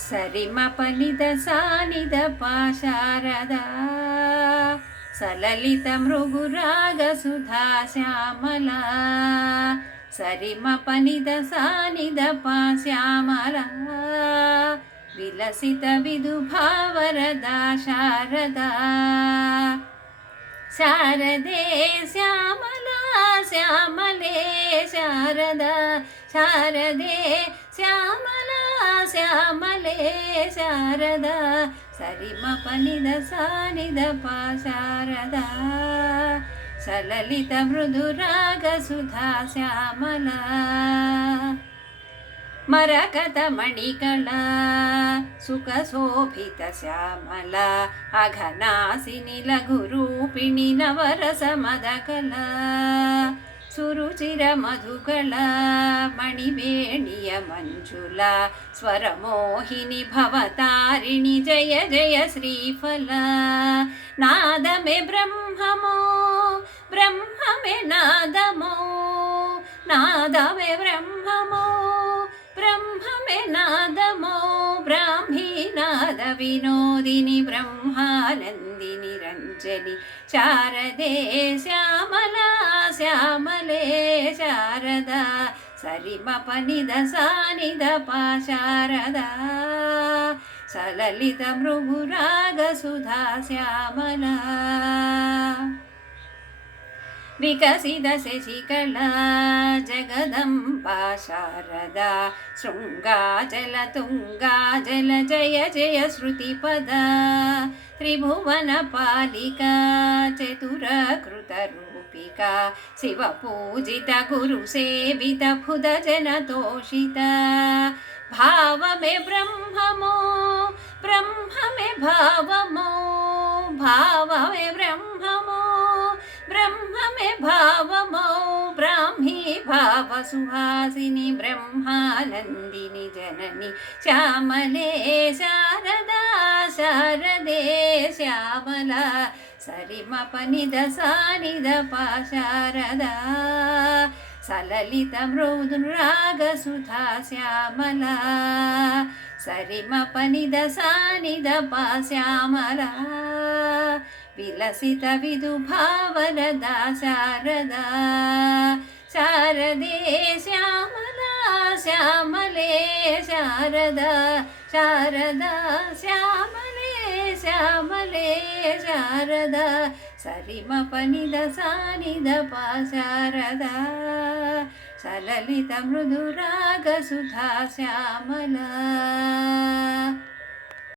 సరిమ పనిద సానిద పాశారదా సలలిత మృగురాగ సుధా శ్యామల సరిమ పనిద సానిద పాశ్యామల విలసిత విదుభావరదా శారదా శారదే శ్యామల శ్యామలే శారదా శారదే శ్యామల శ్యామలే శారదా సరిమ పనిద సానిద పా శారదా సలలిత మృదురాగ సుధా శ్యామల మరకత మణికళ సుఖశోభిత శ్యామల అఘనాసిని లఘురూపిణి నవరస మదకళ సురుచిర మధుకళ మణివేణియ మంజుల స్వరమోహిని భవతారిణి జయ జయ శ్రీఫల నాదమే బ్రహ్మమో బ్రహ్మమే నాదమో నాదమే బ్రహ్మమో బ్రహ్మమే నాదమో బ్రాహ్మీ నాద వినోదిని బ్రహ్మానందిని రంజని శారదే శ్యామల శ్యామలే శారదా సరిమ పనిద సానిద పా శారదా సలలిత మృగురాగ సుధా శ్యామల వికసిత శశికళ జగదంబా శారదా శృంగాచల తుంగాజల జయ జయ శృతిపద త్రిభువన పాలిక చతురకృత రూపిక శివ పూజిత గురు సేవిత భుద జన తోషిత భావమే బ్రహ్మమో బ్రహ్మమే భావమో భావమే బ్రహ్మమో బ్రహ్మమే భావమో బ్రాహ్మీ భావ సుహాసిని బ్రహ్మానందిని జనని శ్యామలే శారదా శారదే శ్యామల సరిమ పనిద సానిద పా శారదా సలలిత మృదురాగ సుధా శ్యామల సరిమ పనిద సానిద పా శ్యామల విలసిత విదుభావరదా శారదా శారదే శ్యామల శ్యామలే శారదా శారదా శ్యామలే శ్యామలే శారదా సరిమ పనిద సానిద పా శారదా సలలిత మృదురాగ సుధా శ్యామల